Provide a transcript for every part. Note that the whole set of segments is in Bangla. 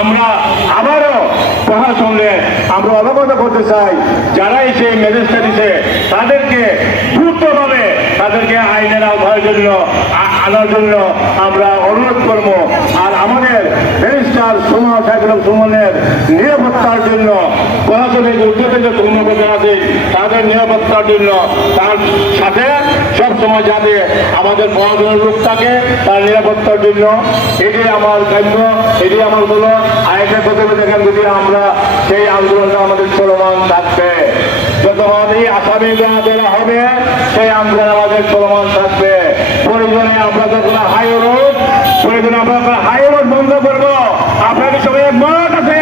আমরা আবারও প্রশাসনকে আমরা অবগত করতে চাই, যারা এসে ম্যাজিস্ট্রেট তাদেরকে দ্রুতভাবে তাদেরকে আইনের আওতার জন্য আনার জন্য আমরা অনুরোধ করব। আর আমাদের ব্যারিস্টার সুমনের নিরাপত্তার জন্য প্রশাসনের উদ্যোগে যে কর্মকর্তা আছে তাদের নিরাপত্তার জন্য তার সাথে সবসময় যাতে আমাদের প্রশাসনের লোক থাকে তার নিরাপত্তার জন্য এটি আমার কাম্য, এটি আমার বলো। আরেকটা কথা দেখেন, যদি আমরা সেই আন্দোলনটা আমাদের চলমান থাকবে, যতক্ষণ এই আসামি দেওয়া হবে সেই আন্দোলন আমাদের চলমান থাকবে। প্রয়োজনে আমরা যখন হাইরোড প্রয়োজনে আমরা হাইরোড বন্ধ করবো, আপনাদের সবাই একমত আছে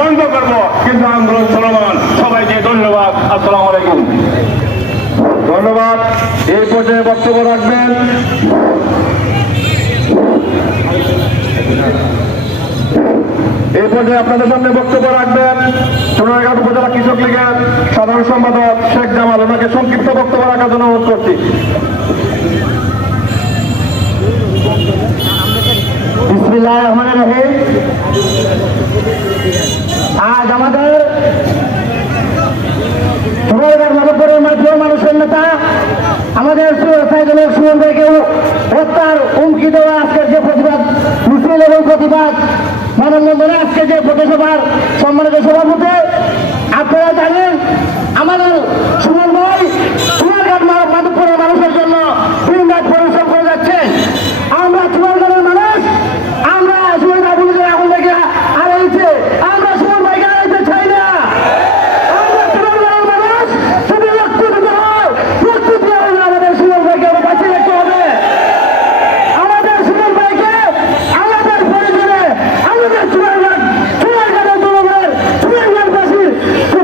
বন্ধ করবো, কিন্তু আন্দোলন চলমান। সবাইকে ধন্যবাদ। আসসালামু আলাইকুম। ধন্যবাদ। এই পর্যায়ে বক্তব্য রাখবেন আপনাদের সামনে বক্তব্য রাখবেন সোনারঘাট উপজেলা কৃষক লীগের সাধারণ সম্পাদক শেখ জামাল। ওনাকে সংক্ষিপ্ত বক্তব্য রাখার জন্য অনুরোধ করছি। বিসমিল্লাহির রহমানির রহিম। আজ আমাদের সোনারঘাট মাধবপুরের মাধ্যমে মানুষের নেতা আমাদের সুমন ভাইকে হত্যার হুমকি দেওয়া আজকের যে প্রতিবাদ মিছিল এবং প্রতিবাদ মানববন্ধনে আজকে যে পৌরসভার সম্মানিত সভাপতি, আপনারা জানেন আমাদের সুমন ভাই সোনারঘাট মাধবপুরের মানুষের জন্য দিনরাত পরিশ্রম করে যাচ্ছে। আমরা সোনারঘাটের মানুষ, আমরা সুমন আবুলের আগুন থেকে হারিয়েছে, আমরা সুমন ভাইকে হারাইতে চাই না। আমরা সোনারঘাটের মানুষ শুধু রক্ত দিতে হয়, রক্ত দিয়ে আমাদের সুমন ভাইকে বাঁচিয়ে রাখতে হবে। আমাদের সুমন ভাইকে আমাদের পরিবারে আমাদের সোনারঘাটের জনগণের সোনারঘাটবাসীর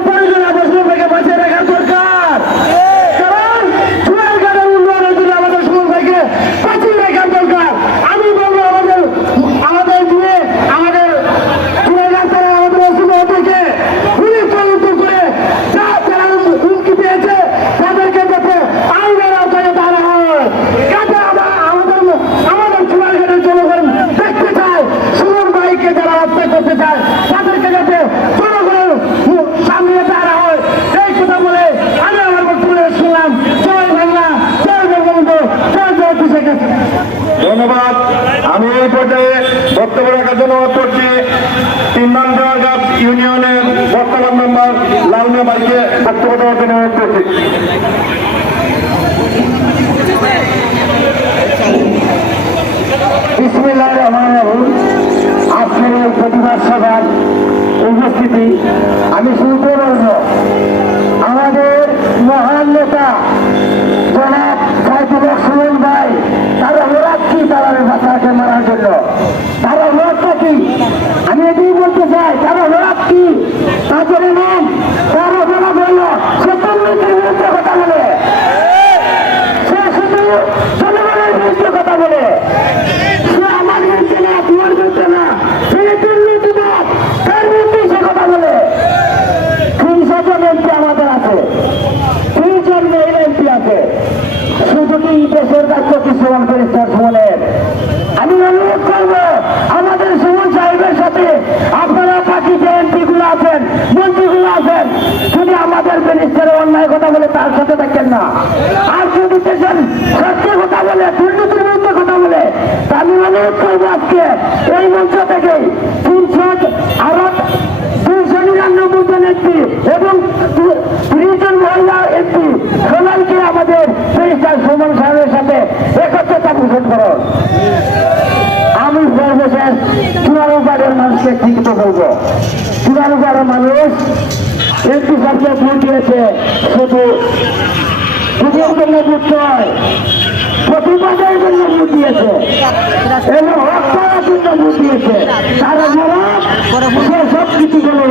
পরিবারে আমাদের সুমন ভাইকে বাঁচিয়ে রাখার দরকার। কারণ সোনারঘাটের উন্নয়নের জন্য আমাদের সুমন ভাইকে বাঁচিয়ে রাখার দরকার। আমি বলবো আমাদের দিয়ে আমাদের সোনারঘাট তারা আমাদের অসুবিধা থেকে পুলিশ তদন্ত করে যারা হুমকি পেয়েছে তাদেরকে যাতে আইনের আওতায় তারা হয়। যাতে আমাদের সোনারঘাটের জনগণ দেখতে চায় সুমন ভাইকে যারা হত্যা করতে চায় তাদেরকে যাতে জনগণের সামনে তারা হয়। এই কথা বলে আমি আমার বক্তব্য শুনলাম। জয় বাংলা, জয় বঙ্গবন্ধু, জয় জয় শেখ হাসিনা। ধন্যবাদ। আমি এই পর্যায়ে বক্তব্য রাখার জন্য অনুরোধ করছি 3 নং সোনারঘাট ইউনিয়নের বর্তমান মেম্বার লালমিয়া ভাইকে বক্তব্য দেওয়ার জন্য অনুরোধ করছি। বিসমিল্লাহির রহমানির রহিম। আজকের এই প্রতিবাদ সভার উপস্থিতি আমি শুনতে বলব আমাদের মহান নেতা জনাব সাইদুল হক সুমন ভাই, তারা লড়াচ্ছি তারা বাচ্চাকে মারার জন্য। তারা লড়াচ্ছা কি আমি এটাই বলতে চাই, তারা লড়াচ্ছি তাদের নাম তারা বলা বলল সে দুর্নীতির বিরুদ্ধে কথা বলে, সে শুধু জনগণের বিরুদ্ধে কথা বলে, সে আমার বিরুদ্ধে না, তোমার বিরুদ্ধে না, সে দুর্নীতিবাদ তার বিরুদ্ধে সে কথা বলে। 300 জন এমপি আমাদের আছে, 3 জন মহিলা এমপি আছে, শুধু কি দেশের দায়িত্ব কি সুমন ব্যারিস্টার সুমনের? আমি অনুরোধ করবো আমাদের সুমন সাহেবের সাথে আপনারা বাকি যে এমপি গুলো আছেন, মন্ত্রীগুলো আছেন, যদি আমাদের ব্যারিস্টারের অন্যায় কথা বলে তার সাথে থাকেন না। আর যদি দেশের সত্যি কথা বলে, দুর্নীতির বিরুদ্ধে কথা বলে, তা আমি অনুরোধ করবো আজকে এই মঞ্চ থেকে 299 জন এমপি এবং 30 জন মহিলা এমপি সবাইকে আমাদের ব্যারিস্টার সুমন সাহেবের সাথে একত্রতা পোষণ করুন। আমি সর্বশেষ চুনারুপাড়ের মানুষকে ঠিক তো বলবো, চুনারুপাড়ের মানুষ এমপি সাহেবকে ভোট দিয়েছে শুধু ভোটের জন্য ভোট নয়, প্রতিবাদের জন্য ভোট দিয়েছে এবং হক করার জন্য ভোট দিয়েছে। তারা সব কিছু বলে